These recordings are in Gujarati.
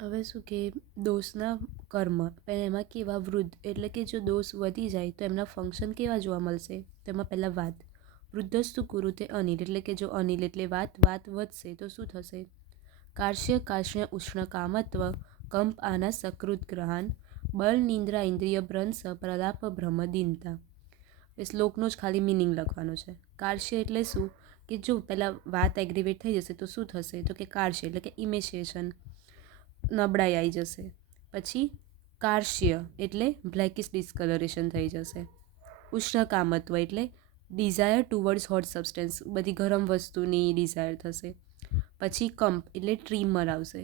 હવે શું કે દોષના કર્મ પણ એમાં કેવા વૃદ્ધ એટલે કે જો દોષ વધી જાય તો એમના ફંક્શન કેવા જોવા મળશે. તેમાં પહેલાં વાત વૃદ્ધસ્તુ કુરુ તે અનિલ એટલે કે જો અનિલ એટલે વાત વધશે તો શું થશે. કાર્શ્ય કાશ્ય ઉષ્ણ કામત્વ કંપ આના સકૃત ગ્રહાન બળ નિંદ્રા ઇન્દ્રિય ભ્રંશ પ્રલાપ ભ્રમ દિનતા. એ શ્લોકનો જ ખાલી મિનિંગ લખવાનો છે. કાર્શ્ય એટલે શું કે જો પહેલાં વાત એગ્રીવેટ થઈ જશે તો શું થશે તો કે કાર્શ્ય એટલે કે ઇમેશિએશન નબળાઈ આવી જશે. પછી કાર્શ્ય એટલે બ્લેકિશ ડિસ્કલરેશન થઈ જશે. ઉષ્ણકામત્વ એટલે ડિઝાયર ટુવર્ડ્સ હોટ સબસ્ટન્સ બધી ગરમ વસ્તુની ડિઝાયર થશે. પછી કંપ એટલે ટ્રીમર આવશે.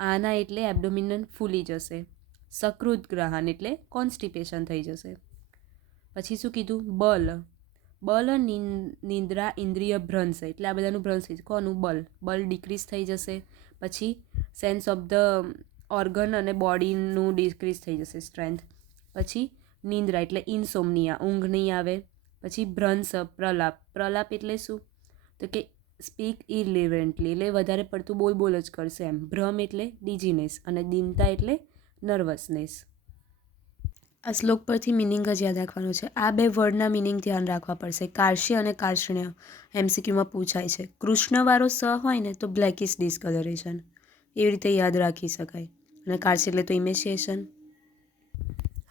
આના એટલે એબ્ડોમિનન ફૂલી જશે. સકૃત ગ્રહણ એટલે કોન્સ્ટિપેશન થઈ જશે. પછી શું કીધું બલ નિંદ્રા ઇન્દ્રિય ભ્રંશ એટલે આ બધાનું ભ્રંશ થઈ કોનું બલ ડિક્રીઝ થઈ જશે. પછી સેન્સ ઓફ ધ ઓર્ગન અને બોડીનું ડિક્રીઝ થઈ જશે સ્ટ્રેન્થ. પછી નિંદ્રા એટલે ઇન્સોમનિયા ઊંઘ નહીં આવે. પછી ભ્રંશ પ્રલાપ એટલે શું તો કે સ્પીક ઇરલિવન્ટલી એટલે વધારે પડતું બોલ જ કરશે એમ. ભ્રમ એટલે ડીજીનેસ અને દિનતા એટલે નર્વસનેસ. આ શ્લોક પરથી મિનિંગ જ યાદ રાખવાનું છે. આ બે વર્ડના મિનિંગ ધ્યાન રાખવા પડશે. કાર્શ્ય અને કાર્ષ્ણ્ય એમસીક્યુમાં પૂછાય છે. કૃષ્ણવાળો સ હોય ને તો બ્લેકિશ ડિસ્કલરેશન એવી રીતે યાદ રાખી શકાય. અને કાર્શ્ય એટલે તો ઇમેશિએશન.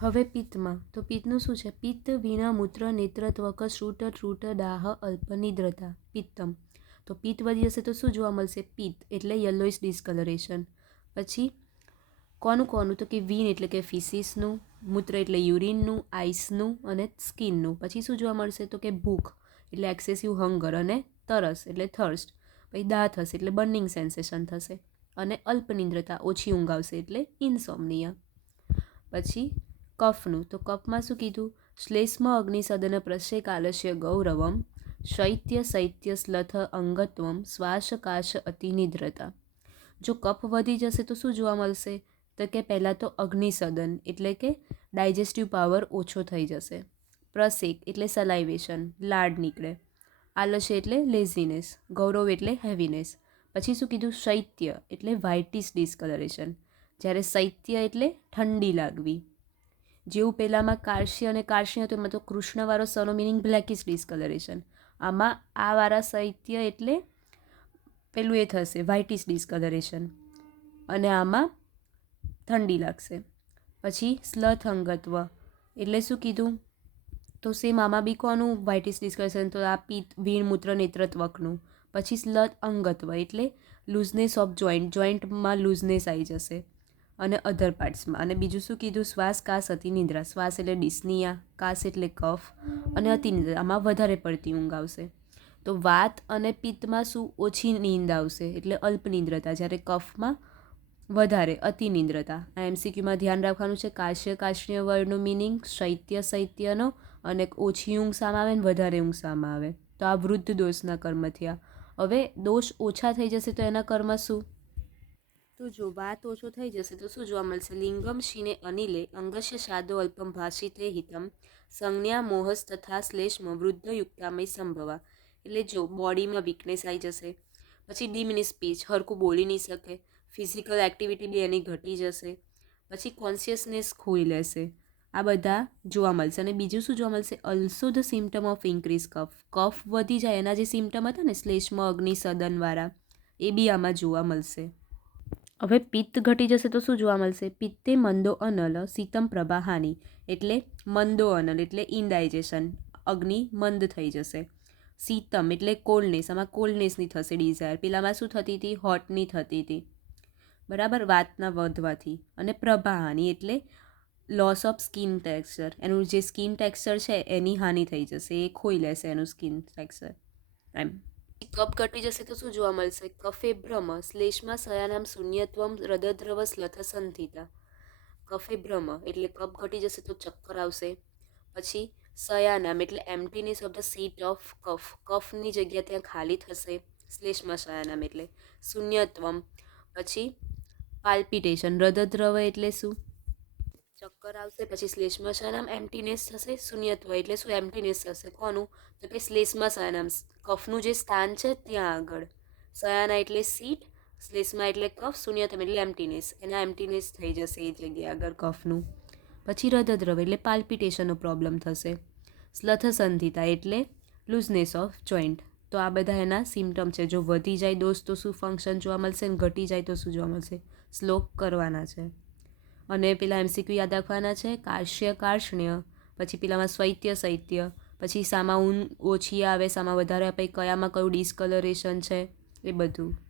હવે પિત્તમાં તો પિત્તનું શું છે. પિત્ત વિના મૂત્ર નેત્ર ત્વક શ્રુટ ટ્રુટ દાહ અલ્પ નિદ્રતા પિત્તમ. તો પિત્ત વધી જશે તો શું જોવા મળશે. પિત્ત એટલે યલોઇશ ડિસ્કલરેશન. પછી કોનું તો કે વીન એટલે કે ફિસિસનું, મૂત્ર એટલે યુરિનનું, આઈસનું અને સ્કિનનું. પછી શું જોવા મળશે તો કે ભૂખ એટલે એક્સેસિવ હંગર અને તરસ એટલે થર્સ્ટ. પછી દાહ થશે એટલે બર્નિંગ સેન્સેશન થશે. અને અલ્પનિંદ્રતા ઓછી ઊંઘ આવશે એટલે ઇન્સોમનિયા. પછી કફનું તો કફમાં શું કીધું. શ્લેષ્મ અગ્નિસદન પ્રશ્ય કાલસ્ય ગૌરવમ શૈત્ય સ્લથ અંગત્વમ શ્વાસ કાશ અતિનિદ્રતા. જો કફ વધી જશે તો શું જોવા મળશે તો કે પહેલાં તો અગ્નિસદન એટલે કે ડાયજેસ્ટિવ પાવર ઓછો થઈ જશે. પ્રસેક એટલે સલાઇવેશન લાળ નીકળે. આલસ્ય એટલે લેઝીનેસ. ગૌરવ એટલે હેવીનેસ. પછી શું કીધું. શૈત્ય એટલે વ્હાઇટિશ ડિસ્કલરેશન. જ્યારે શૈત્ય એટલે ઠંડી લાગવી. જેવું પહેલાંમાં કાર્શ્ય અને કાર્ષ્ય હતું એમાં તો કૃષ્ણવાળો સનો મિનિંગ બ્લેકિશ ડિસ્કલરેશન. આમાં આ વાળા શૈત્ય એટલે પેલું એ થશે વ્હાઇટિશ ડિસ્કલરેશન અને આમાં ઠંડી લાગશે. પછી સ્લથ અંગત્વ એટલે શું કીધું તો સેમ આમાં બી કોનું વ્હાઇટિશ ડિસ્કલરેશન તો આ પિત્ત વીણ મૂત્ર નેત્રત્વકનું. પછી સ્લથ અંગત્વ એટલે લૂઝનેસ ઓફ જોઈન્ટમાં લૂઝનેસ આવી જશે અને અધર પાર્ટ્સમાં. અને બીજું શું કીધું. શ્વાસ કાશ અતિનિદ્રા. શ્વાસ એટલે ડિસ્નિયા, કાશ એટલે કફ અને અતિનિદ્રા આમાં વધારે પડતી ઊંઘ આવશે. તો વાત અને પિત્તમાં શું ઓછી નીંદ આવશે એટલે અલ્પનિંદ્રતા. જ્યારે કફમાં વધારે અતિનિંદ્રતા. આ એમસીક્યુમાં ધ્યાન રાખવાનું છે. કાર્શ્ય વર્ડનો મિનિંગ શૈત્યનો અને ઓછી ઊંઘ સામે આવે ને વધારે ઊંઘ સામે આવે. તો આ વૃદ્ધ દોષના કર્મ થયા. હવે દોષ ઓછા થઈ જશે તો એના કર્મ શું તો જો વાત ઓછો થઈ જશે તો શું જોવા મળશે. લિંગમ શિને અનિલે અંગસ્ય શાદો અલ્પમ ભાષિતે હિતમ સંજ્ઞા મોહસ તથા શ્લેષ્મ વૃદ્ધ યુક્તામય સંભવા. એટલે જો બોડીમાં વીકનેસ આવી જશે. પછી ડિમિનિશ સ્પીચ હરખું બોલી નહીં શકે. ફિઝિકલ એક્ટિવિટી બી એની ઘટી જશે. પછી કોન્શિયસનેસ ખોઈ લેશે. આ બધા જોવા મળશે. અને બીજું શું જોવા મળશે. Also the symptom of increase કફ વધી જાય એના જે સિમ્ટમ હતા ને શ્લેષ્મ અગ્નિ સદનવાળા એ બી આમાં જોવા મળશે. હવે પિત્ત ઘટી જશે તો શું જોવા મળશે. પિત્તે મંદો અનલ શીતમ પ્રભાહાની એટલે મંદો અનલ એટલે ઇનડાઇજેશન અગ્નિ મંદ થઈ જશે. શીતમ એટલે કોલ્ડનેસ આમાં કોલ્ડનેસની થશે ડિઝાયર. પેલામાં શું થતી હતી હોટની થતી હતી બરાબર વાતના વધવાથી. અને પ્રભાહાની એટલે લોસ ઓફ સ્કિન ટેક્સચર એનું જે સ્કિન ટેક્સચર છે એની હાનિ થઈ જશે. એ ખોઈ લેશે એનું સ્કિન ટેક્સચર એમ. કફ ઘટી જશે તો શું જોવા મળશે. કફે ભ્રમ શ્લેષ્મા શયાનામ શૂન્યત્વમ હૃદદ્રવ સ્લથ સંથિતા. કફે ભ્રમ એટલે કફ ઘટી જશે તો ચક્કર આવશે. પછી શયાનામ એટલે એમ્પ્ટીનેસ ઓફ ધ સીટ ઓફ કફની જગ્યા ત્યાં ખાલી થશે. શ્લેષ્મા શયાનામ એટલે શૂન્યત્વમ. પછી પાલ્પિટેશન હૃદદ્રવ એટલે શું ચક્કર આવશે. પછી શ્લેષ્મા શયાનામ એમ્પ્ટીનેસ થશે. શૂન્યત્વ એટલે શું એમ્પ્ટીનેસ થશે. કોનું તો કે શ્લેષ્મા શયાનામ કફનું જે સ્થાન છે ત્યાં આગળ. શયાના એટલે સીટ શ્લેષ્મા એટલે કફ, શૂન્યતમ એટલે એમ્ટીનેસ, એના એમ્ટીનેસ થઈ જશે એ જગ્યાએ આગળ કફનું. પછી હૃદયદ્રવ એટલે પાલ્પિટેશનનો પ્રોબ્લેમ થશે. સ્લથસંધિતા એટલે લૂઝનેસ ઓફ જોઈન્ટ. તો આ બધા એના સિમ્ટમ છે. જો વધી જાય ડોઝ તો શું ફંક્શન જોવા મળશે, ને ઘટી જાય તો શું જોવા મળશે, સ્લો કરવાના છે. અને પેલા એમસીક્યુ યાદ રાખવાના છે, કાર્શ્ય કાર્ષ્ણ્ય, પછી પેલામાં સ્વૈત્ય શૈત્ય, પછી સામાં ઊન ઓછી આવે, સામાં વધારે આપે, કયામાં કયું ડિસ્કલરેશન છે, એ બધું.